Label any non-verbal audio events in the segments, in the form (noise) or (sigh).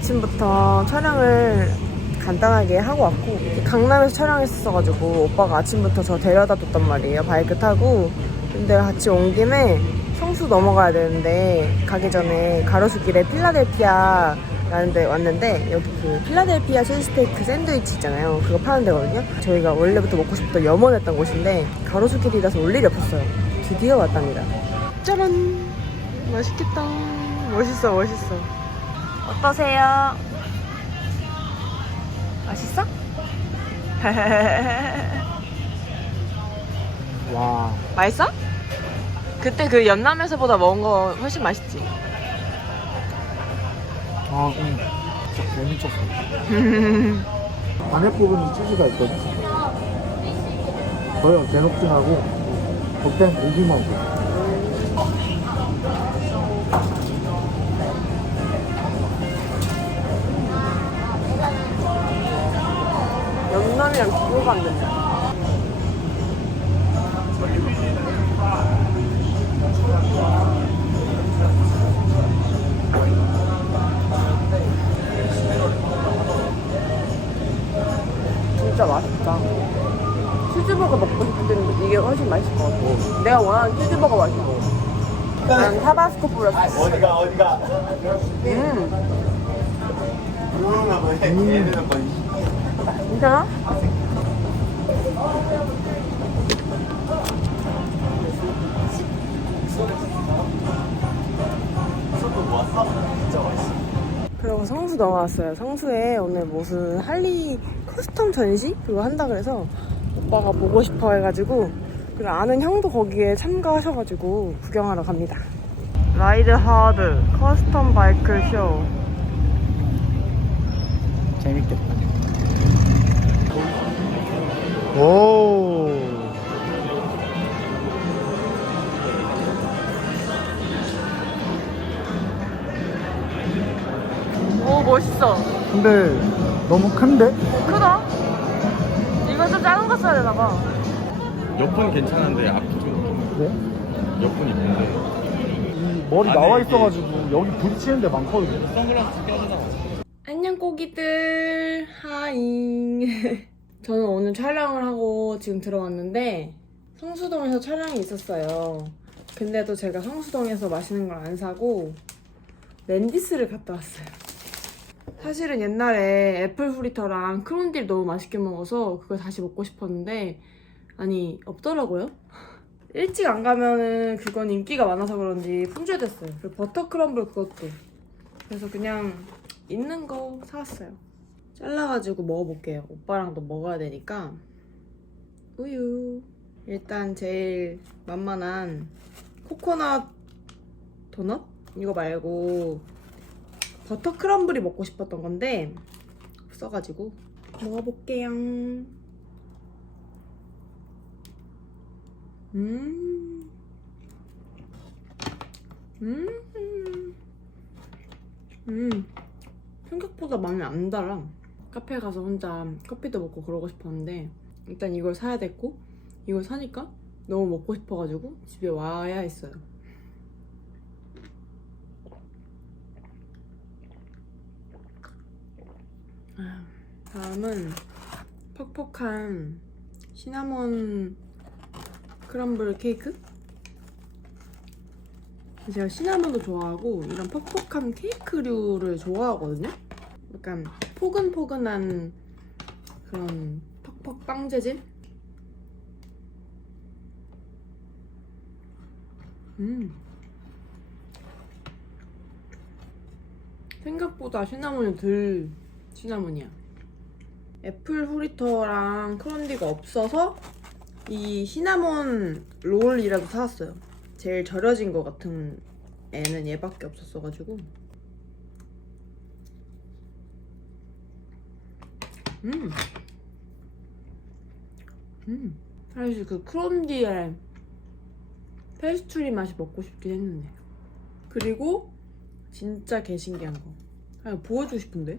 아침부터 촬영을 간단하게 하고 왔고 강남에서 촬영했었어가지고 오빠가 아침부터 저 데려다 줬단 말이에요. 바이크 타고. 근데 같이 온 김에 성수 넘어가야 되는데 가기 전에 가로수길에 필라델피아 라는 데 왔는데 여기 그 필라델피아 치즈스테이크 샌드위치 있잖아요. 그거 파는 데거든요. 저희가 원래부터 먹고 싶던 염원했던 곳인데 가로수길이라서 올 일이 없었어요. 드디어 왔답니다. 짜란! 맛있겠다. 멋있어 멋있어 어떠세요? 맛있어? (laughs) 와. 맛있어? 그때 그 연남에서보다 먹은 거 훨씬 맛있지? 아, 응. 진짜 재미쳤어. (laughs) 안에 부분이 치즈가 있거든. 거의 제녹진하고 겉엔 고기만 있어. 연남이랑 비교가 안 된다 진짜 맛있다 치즈버거 먹고 싶을 때는 이게 훨씬 맛있을 것 같아 내가 원하는 치즈버거 맛있어 난 타바스코 뿌렸어 어디가 어디가 음 조용하고 얘네는 거 진짜 그리고 성수 넘어왔어요. 성수에 오늘 무슨 할리 커스텀 전시 그거 한다 그래서 오빠가 보고 싶어 해가지고 그리고 아는 형도 거기에 참가하셔가지고 구경하러 갑니다. 라이드 하드 커스텀 바이크 쇼. 재밌겠다. 오. 오 멋있어. 근데 너무 큰데? 크다. 이거 좀 작은 거 써야 되나 봐. 옆은 괜찮은데 앞이 좀 네? 옆은 이쁜데 이 머리 안에 나와 이게- 있어가지고 여기 부딪히는 데 많거든요. 선글라스 껴주나 안녕 꼬기들 하잉 (laughs) 저는 오늘 촬영을 하고 지금 들어왔는데 성수동에서 촬영이 있었어요. 근데도 제가 성수동에서 맛있는 걸 안 사고 랜디스를 갔다 왔어요. 사실은 옛날에 애플 후리터랑 크론딜 너무 맛있게 먹어서 그걸 다시 먹고 싶었는데 아니 없더라고요. (laughs) 일찍 안 가면은 그건 인기가 많아서 그런지 품절됐어요. 그리고 버터 크럼블 그것도. 그래서 그냥 있는 거 사왔어요. 잘라가지고 먹어볼게요. 오빠랑도 먹어야 되니까. 우유. 일단 제일 만만한 코코넛 도넛? 이거 말고 버터 크럼블이 먹고 싶었던 건데 없어가지고 먹어볼게요. 음. 음. 음. 생각보다 많이 안 달아. 카페 가서 혼자 커피도 먹고 그러고 싶었는데 일단 이걸 사야 됐고 이걸 사니까 너무 먹고 싶어가지고 집에 와야 했어요. 아, 다음은 퍽퍽한 시나몬 크럼블 케이크? 제가 시나몬도 좋아하고 이런 퍽퍽한 케이크류를 좋아하거든요. 약간 포근포근한 그런 퍽퍽 빵 재질? 음. 생각보다 시나몬이 덜 시나몬이야. 애플 후리터랑 크런디가 없어서 이 시나몬 롤이라도 사왔어요. 제일 절여진 것 같은 애는 얘밖에 없었어가지고 음. 음. 사실 그 크론디의 페스츄리 맛이 먹고 싶긴 했는데 그리고 진짜 개신기한 거 그냥 보여주고 싶은데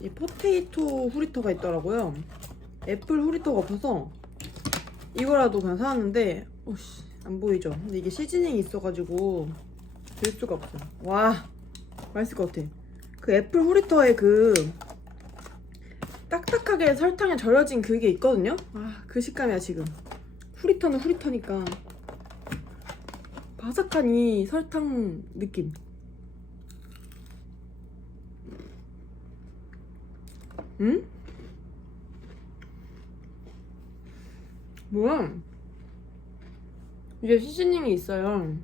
이 포테이토 후리터가 있더라고요 애플 후리터가 없어서 이거라도 그냥 사왔는데 오씨 안 보이죠? 근데 이게 시즈닝이 있어가지고 들 수가 없어요 와 맛있을 것 같아 그 애플 후리터에 그 딱딱하게 설탕에 절여진 그게 있거든요. 아, 그 식감이야 지금. 후리터는 후리터니까 바삭한 이 설탕 느낌. 응? 뭐야? 이게 시즈닝이 있어요.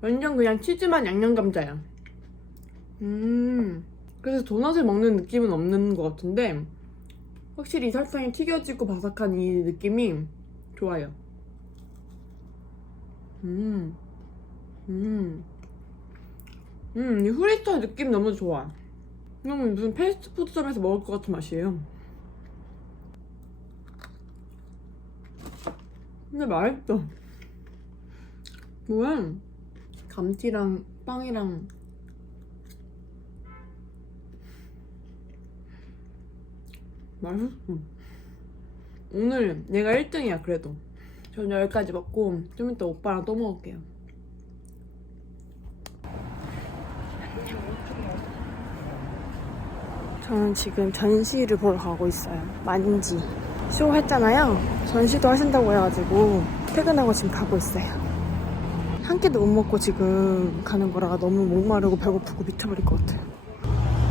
완전 그냥 치즈만 양념 감자야. 음. 그래서 도넛을 먹는 느낌은 없는 것 같은데 확실히 설탕이 튀겨지고 바삭한 이 느낌이 좋아요. 음. 음. 음, 이 후리터 느낌 너무 좋아. 이거는 무슨 패스트푸드점에서 먹을 것 같은 맛이에요. 근데 맛있어. 뭐야? 감튀랑 빵이랑 맛있어. 오늘 얘가 1등이야 그래도. 전 여기까지 먹고 좀 이따 오빠랑 또 먹을게요. 저는 지금 전시를 보러 가고 있어요. 만지. 쇼 했잖아요. 전시도 하신다고 해가지고 퇴근하고 지금 가고 있어요. 한 끼도 못 먹고 지금 가는 거라 너무 목마르고 배고프고 미쳐버릴 것 같아요.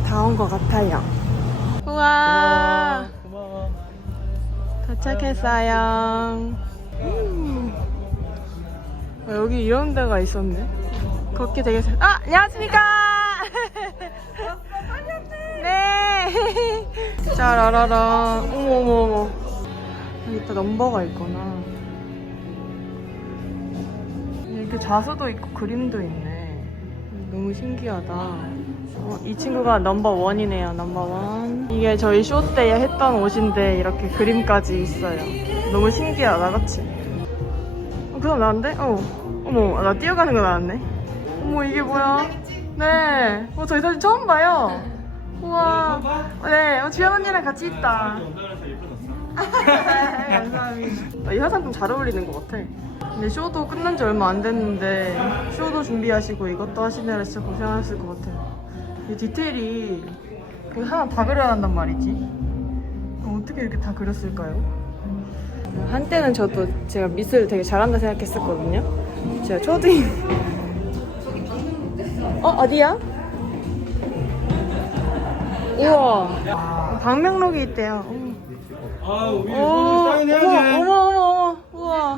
다 온 것 같아요. 우와. 고마워. 도착했어요. 음. 아, 여기 이런 데가 있었네. 걷기 되게 잘. 아, 안녕하십니까. 네. 짜라라라. 어머 어머 어머. 여기 또 넘버가 있구나. 이렇게 좌수도 있고 그림도 있네. 너무 신기하다. 어, 이 친구가 넘버 원이네요. 넘버 원. 이게 저희 쇼 때 했던 옷인데 이렇게 그림까지 있어요. 너무 신기하다, 그치? 어, 그럼 나는데? 어. 어머, 나 뛰어가는 거 나왔네. 어머, 이게 뭐야? 네. 어, 저희 사진 처음 봐요. 우와. 어, 네, 어, 주연 언니랑 같이 있다. (laughs) 감사합니다. 아, 이 화장 좀 잘 어울리는 것 같아. 근데 쇼도 끝난 지 얼마 안 됐는데 쇼도 준비하시고 이것도 하시느라 진짜 고생하셨을 것 같아요. 이 디테일이 그 하나 다 그려야 한단 말이지. 그럼 어떻게 이렇게 다 그렸을까요? 한때는 저도 제가 미술 되게 잘한다 생각했었거든요. 제가 초딩. 어 어디야? 우와. 방명록이 있대요. 아, 우리 오, 어머, 어머, 어머, 어머, 우와.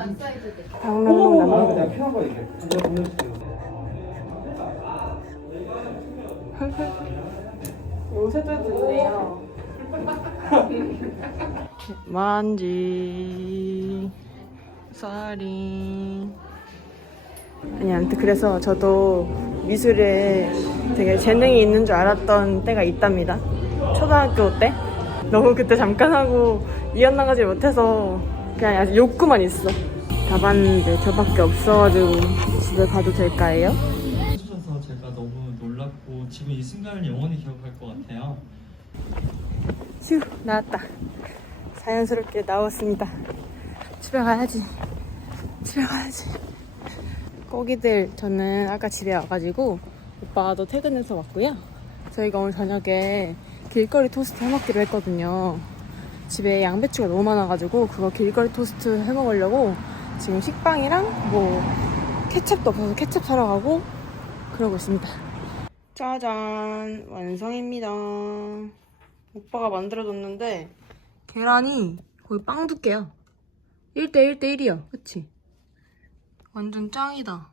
방명록 남아. 내가 요새도 듣네요. 만지 쌀이 아니 아무튼 그래서 저도 미술에 되게 재능이 있는 줄 알았던 때가 있답니다. 초등학교 때 너무 그때 잠깐 하고 이어나가지 못해서 그냥 아직 욕구만 있어. 다 봤는데 저밖에 없어가지고 집에 가도 될까요? 지금 이 순간을 영원히 기억할 것 같아요. 휴 나왔다. 자연스럽게 나왔습니다. 집에 가야지. 집에 가야지. 꼬기들 저는 아까 집에 와가지고 오빠도 퇴근해서 왔고요. 저희가 오늘 저녁에 길거리 토스트 해먹기로 했거든요. 집에 양배추가 너무 많아가지고 그거 길거리 토스트 해먹으려고 지금 식빵이랑 뭐 케첩도 없어서 케첩 사러 가고 그러고 있습니다 짜잔 완성입니다. 오빠가 만들어줬는데 계란이 거의 빵 두께야. 1대 1대 1이야 그치? 완전 짱이다.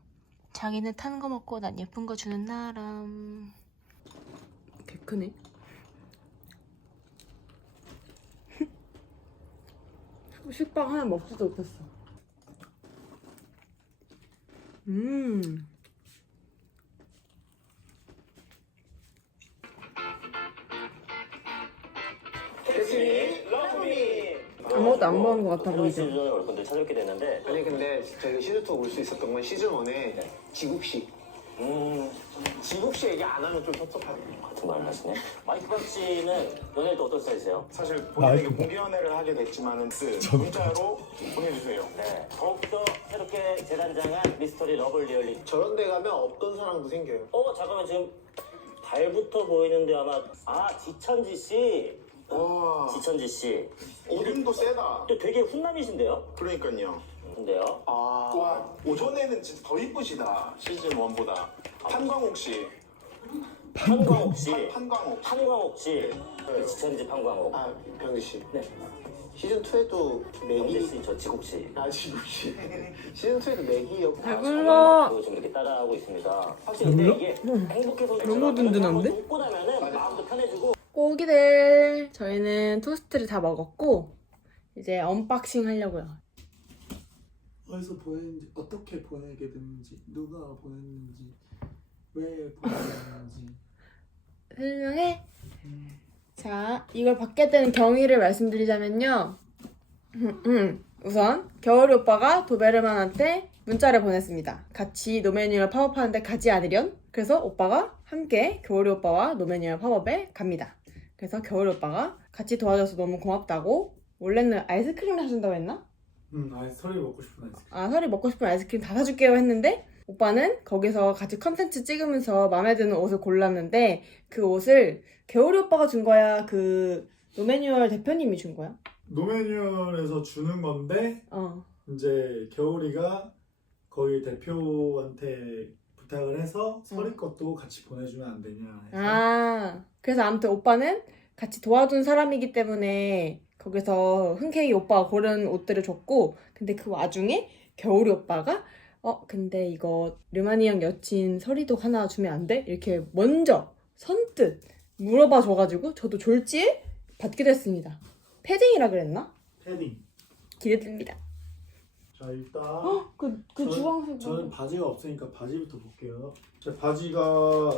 자기는 탄 거 먹고 난 예쁜 거 주는 나람. 개 크네. (laughs) 식빵 하나 먹지도 못했어. 음 아무것도 안 먹은 것 같아 보이죠? 시즌에 올 건데 찾아뵙게 됐는데. 아니 근데 저희가 시즌2 올 수 있었던 건 시즌 1에 지국씨. 음. 지국 씨 얘기 안 하면 좀 섭섭하네. 같은 말을 하시네. 마이크 박 씨는 연예일 때 어떤 스타일이세요? 사실 본인에게 공개 연애를 하게 됐지만은 (laughs) 문자로 보내주세요. 네. 더욱더 새롭게 재단장한 미스터리 러블 리얼리. 저런 데 가면 없던 사랑도 생겨요. 어 잠깐만. 지금 발부터 보이는데 아마 아 지천지 씨, 와. 지천지 씨. 이름도 세다. 또 되게 훈남이신데요? 그러니까요. 근데요? 아. 와, 오전에는 진짜 더 이쁘시다. 시즌 1보다. 판광옥 씨. 판광옥 씨, 판광옥 판광옥 씨, 그 지천지 판광옥. 아 병규 씨. 네. 시즌 2에도 영재 맥이 씨, 저 지국 씨. 아 지금 씨. 시즌 2에도 맥이었고. 배불러. 그리고 지금 이렇게 따라하고 있습니다. 확실히 근데 이게 행복해서 너무 든든한데? 먹고 나면은 마음도 편해지고 고기들 저희는 토스트를 다 먹었고 이제 언박싱 하려고요. 어디서 보냈는지 어떻게 보내게 됐는지 누가 보냈는지 왜 보냈는지 (laughs) 설명해. 자, 이걸 받게 되는 경위를 말씀드리자면요. 우선 겨울이 오빠가 도베르만한테 문자를 보냈습니다. 같이 노매뉴얼 팝업하는데 가지 않으련? 그래서 오빠가 함께 겨울이 오빠와 노매뉴얼 팝업에 갑니다. 그래서 겨울이 오빠가 같이 도와줘서 너무 고맙다고 원래는 아이스크림 사준다고 했나? 음, 아 설이 먹고 싶은 아이스크림 아, 설이 먹고 싶은 아이스크림 다 사줄게요 했는데 오빠는 거기서 같이 컨텐츠 찍으면서 마음에 드는 옷을 골랐는데 그 옷을 겨울이 오빠가 준 거야? 그 노매뉴얼 대표님이 준 거야? 노매뉴얼에서 주는 건데 어. 이제 겨울이가 거기 대표한테 부탁을 해서 설이 것도 같이 보내주면 안 되냐 해서 아, 그래서 아무튼 오빠는 같이 도와준 사람이기 때문에 거기서 흔쾌히 오빠가 고른 옷들을 줬고 근데 그 와중에 겨울이 오빠가 어 근데 이거 르마니안 여친 설이도 하나 주면 안 돼? 이렇게 먼저 선뜻 물어봐 줘가지고 저도 졸지에 받게 됐습니다. 패딩이라 그랬나? 패딩 기대됩니다. 자 일단 그, 그 저는- 주황색 저는 바지가 없으니까 바지부터 볼게요. 제 바지가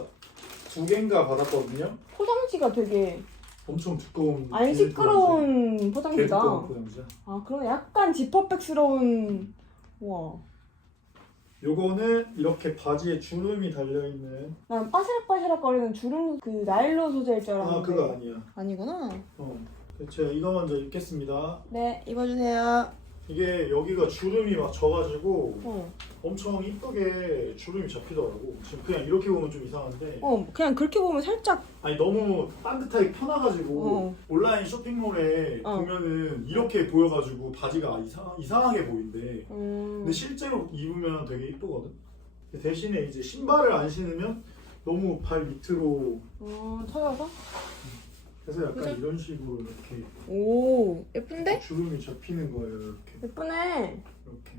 두 개인가 받았거든요. 포장지가 되게 엄청 두꺼운 안 시끄러운 포장지. 개 포장지다. 두꺼운 포장지야 아 그럼 약간 지퍼백스러운 와. 요거는 이렇게 바지에 주름이 달려 있는. 난 바시락바시락 거리는 주름 그 나일론 소재일 줄 알았는데. 아 그거 아니야. 아니구나. 어. 제가 이거 먼저 입겠습니다. 네 입어주세요 이게 여기가 주름이 막 져가지고 어. 엄청 이쁘게 주름이 접히더라고 지금 그냥 이렇게 보면 좀 이상한데 어 그냥 그렇게 보면 살짝 아니 너무 반듯하게 펴놔가지고 어. 온라인 쇼핑몰에 어. 보면은 이렇게 보여가지고 바지가 이상, 이상하게 보인대 음... 근데 실제로 입으면 되게 이쁘거든 대신에 이제 신발을 안 신으면 너무 발 밑으로 어 터져서? 그래서 약간 그죠? 이런 식으로 이렇게 오 예쁜데? 주름이 접히는 거예요 이렇게. 예쁘네. 이렇게.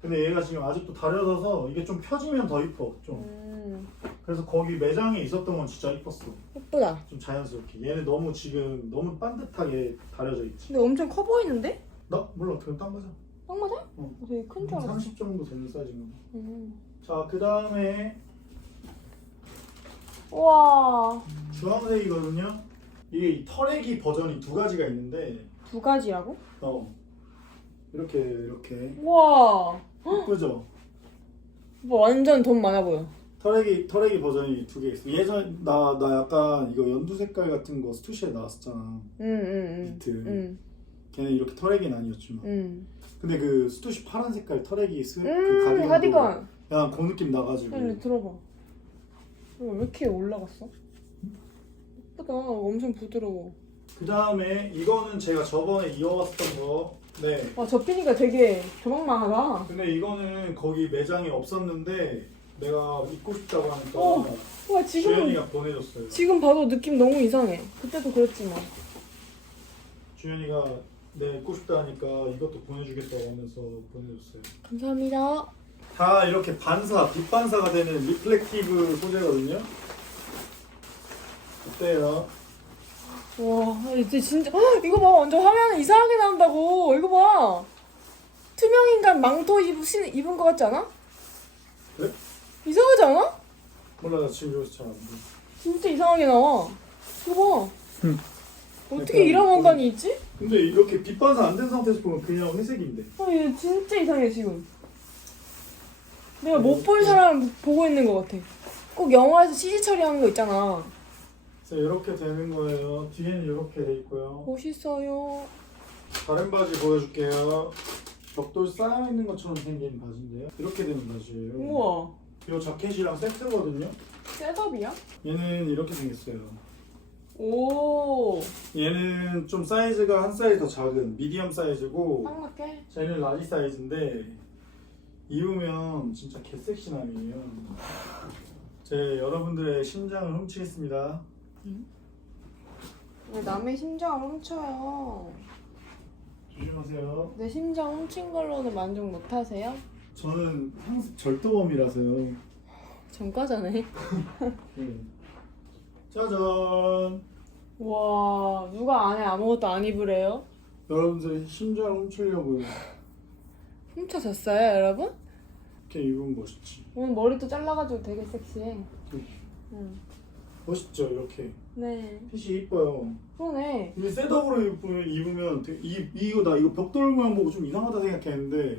근데 얘가 지금 아직도 다려져서 이게 좀 펴지면 더 이뻐 좀. 음. 그래서 거기 매장에 있었던 건 진짜 이뻤어. 예쁘다. 좀 자연스럽게. 얘는 너무 지금 너무 반듯하게 다려져 있지. 근데 엄청 커 보이는데? 나? 몰라. 그건 딴 거잖아 딱 맞아? 어. 되게 큰 줄 알았어. 30 정도 되는 사이즈인가 음. 자그 다음에 우와. 주황색이거든요 이게 이 털애기 버전이 두 가지가 있는데 두 가지라고? 어 이렇게 이렇게 우와 예쁘죠? 뭐 완전 돈 많아 보여 털애기 털애기 버전이 두 개 있어 예전 나 나 약간 이거 연두 색깔 같은 거 스투시에 나왔었잖아 응응응 니트 응, 걔는 이렇게 털애기는 아니었지만 응. 근데 그 스투시 파란 색깔 털애기 스, 그 음, 가디건도 가디건. 약간 그 느낌 나가지고 들어봐. 이거 왜 이렇게 올라갔어? 예쁘다. 엄청 부드러워. 그 다음에 이거는 제가 저번에 이어왔었던 거 네. 와, 접히니까 되게 조망망하다. 근데 이거는 거기 매장에 없었는데 내가 입고 싶다고 하니까 어, 와, 지금, 주연이가 보내줬어요. 지금 봐도 느낌 너무 이상해. 그때도 그랬지만. 주연이가 내가 입고 싶다 하니까 이것도 보내주겠다고 하면서 보내줬어요. 감사합니다. 다 이렇게 반사, 빗반사가 되는 리플렉티브 소재거든요. 어때요? 와, 이제 진짜, 헉, 이거 봐. 완전 화면 이상하게 나온다고. 이거 봐. 투명 인간 망토 입으신, 입은 것 같지 않아? 그래? 이상하지 않아? 몰라 나 지금 여기서 잘안 돼. 진짜 이상하게 나와. 이거 봐. 응. 어떻게 약간 이런 원단이 있지? 근데 이렇게 빗반사 안 된 상태에서 보면 그냥 회색인데. 아, 얘 진짜 이상해 지금. 내가 못 볼 사람 보고 있는 것 같아. 꼭 영화에서 CG 처리하는 거 있잖아. 그래서 이렇게 되는 거예요. 뒤에는 이렇게 돼 있고요. 멋있어요. 다른 바지 보여줄게요. 벽돌 쌓여 있는 것처럼 생긴 바지인데요. 이렇게 되는 바지예요. 우와. 이 자켓이랑 세트거든요. 셋업이야? 얘는 이렇게 생겼어요. 오. 얘는 좀 사이즈가 한 사이즈 더 작은 미디엄 사이즈고 딱 맞게. 쟤는 라지 사이즈인데 입으면 진짜 개섹시남이에요. 제 여러분들의 심장을 훔치겠습니다. 왜 남의 심장을 훔쳐요? 조심하세요. 내 심장 훔친 걸로는 만족 못 하세요? 저는 항상 절도범이라서요. 전과자네. 네. 짜잔. 와, 누가 안에 아무것도 안 입으래요? 여러분들의 심장을 훔치려고요. 훔쳐졌어요, 여러분? 이렇게 입으면 멋있지. 오늘 머리도 잘라가지고 되게 섹시해. 응. 응. 멋있죠, 이렇게. 네. 핏이 이뻐요. 그러네. 이게 셋업으로 입으면, 입으면 되게, 이, 이거 나 이거 벽돌 모양 보고 좀 이상하다 생각했는데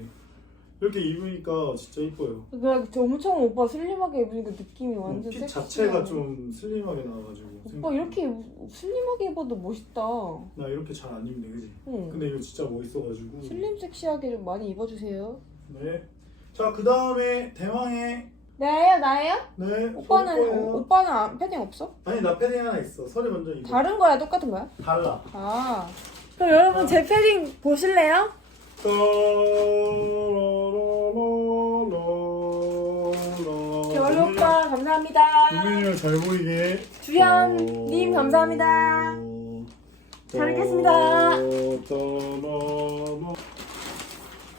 이렇게 입으니까 진짜 이뻐요. 그래, 저 엄청 오빠 슬림하게 입으니까 느낌이 완전 핏 섹시. 자체가 좀 슬림하게 나와가지고. 오빠 이렇게 입- 슬림하게 입어도 멋있다. 나 이렇게 잘 안 입네, 그지? 응. 근데 이거 진짜 멋있어가지고. 슬림 섹시하게 좀 많이 입어주세요. 네. 자, 그 다음에 대망의 나예요, 나예요? 네. 오빠는 설 거예요. 오, 오빠는 안- 패딩 없어? 아니 나 패딩 하나 있어. 설이 먼저 입어. 다른 거야, 똑같은 거야? 달라. 아. 그럼 여러분 제 패딩 보실래요? 겨울 오빠 감사합니다. 유민이를 잘 보이게. 주현님 감사합니다. 잘 입겠습니다.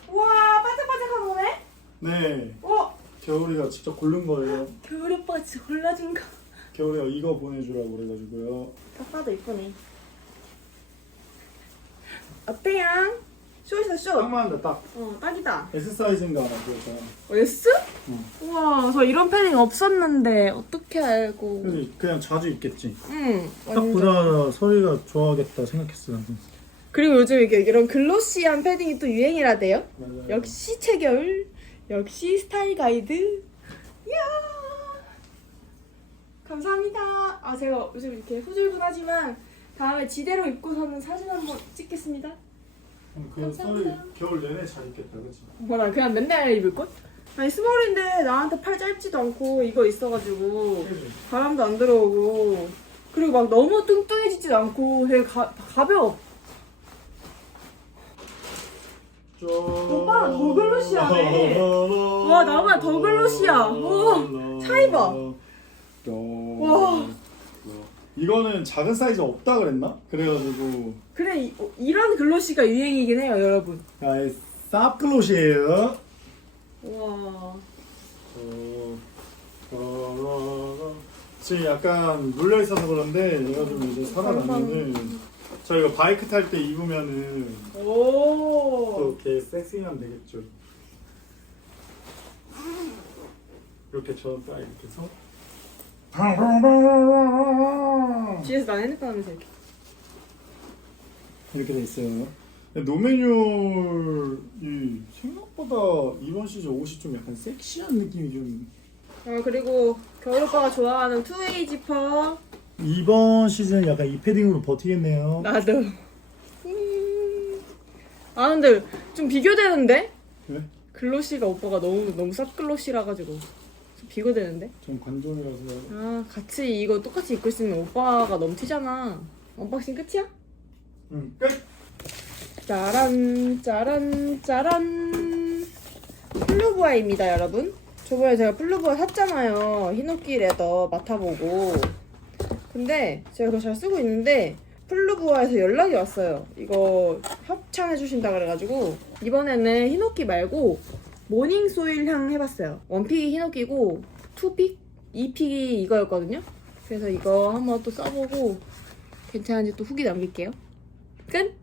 우와 반짝반짝한 거네? 네. 어? 겨울이가 직접 고른 거예요. 겨울 오빠가 진짜 골라준 거. 겨울이가 이거 보내주라고 그래가지고요. 딱 봐도 이쁘네. 어때요? 쇼이다 쇼. 딱 맞는다 딱. 어 딱이다. S 사이즈인가 봐 그래서. S? 응. 우와 저 이런 패딩 없었는데 어떻게 알고? 그래서 그냥 자주 입겠지. 응. 딱 완전. 보자마자 설이가 좋아하겠다 생각했어. 나는. 그리고 요즘 이게 이런 글로시한 패딩이 또 유행이라대요. 맞아요. 역시 체겨울, 역시 스타일 가이드. 이야. 감사합니다. 아 제가 요즘 이렇게 후줄근하지만 다음에 지대로 입고서는 사진 한번 찍겠습니다. 그 설이 겨울 내내 잘 입겠다, 그렇지? 뭐나 그냥 맨날 입을 걸? 아니 스몰인데 나한테 팔 짧지도 않고 이거 있어가지고 바람도 안 들어오고 그리고 막 너무 뚱뚱해지지도 않고 되게 가, 가벼워. 오빠, 더 글로시하네. (laughs) 와, 나보다 더 글로시야. 와, 차이 봐. 와. 이거는 작은 사이즈 없다 그랬나? 그래가지고 그래 이, 이런 글로시가 유행이긴 해요 여러분. 아, 쌉글롯이에요. 와. 어, 어, 지금 약간 물려 있어서 그런데 얘가 좀 이제 살아나면은 저희가 바이크 탈 때 입으면은 오. 또 이렇게 섹시하면 되겠죠. 이렇게 저는 딱 이렇게 해서 뒤에서 난 핸드폰 하면서 이렇게. 이렇게 돼 있어요. 노매뉴얼이 생각보다 이번 시즌 옷이 좀 약간 섹시한 느낌이 좀 어 그리고 겨울 오빠가 좋아하는 투웨이 지퍼. 이번 시즌 약간 이 패딩으로 버티겠네요. 나도. 음. 아 근데 좀 비교되는데? 왜? 글로시가 오빠가 너무 너무 쌉 글로시라 가지고 좀 비교되는데? 전 관종이라서 아 같이 이거 똑같이 입고 있으면 오빠가 너무 튀잖아. 언박싱 끝이야? 응 끝! 짜란 짜란 짜란 플루부아입니다 여러분 저번에 제가 플루부아 샀잖아요 히노키 레더 맡아보고 근데 제가 그거 잘 쓰고 있는데 플루부아에서 연락이 왔어요 이거 협찬해 주신다 그래가지고 이번에는 히노키 말고 모닝 소일 향 해봤어요 원픽이 히노키고 투픽? 2픽이 이거였거든요 그래서 이거 한번 또 써보고 괜찮은지 또 후기 남길게요 끝!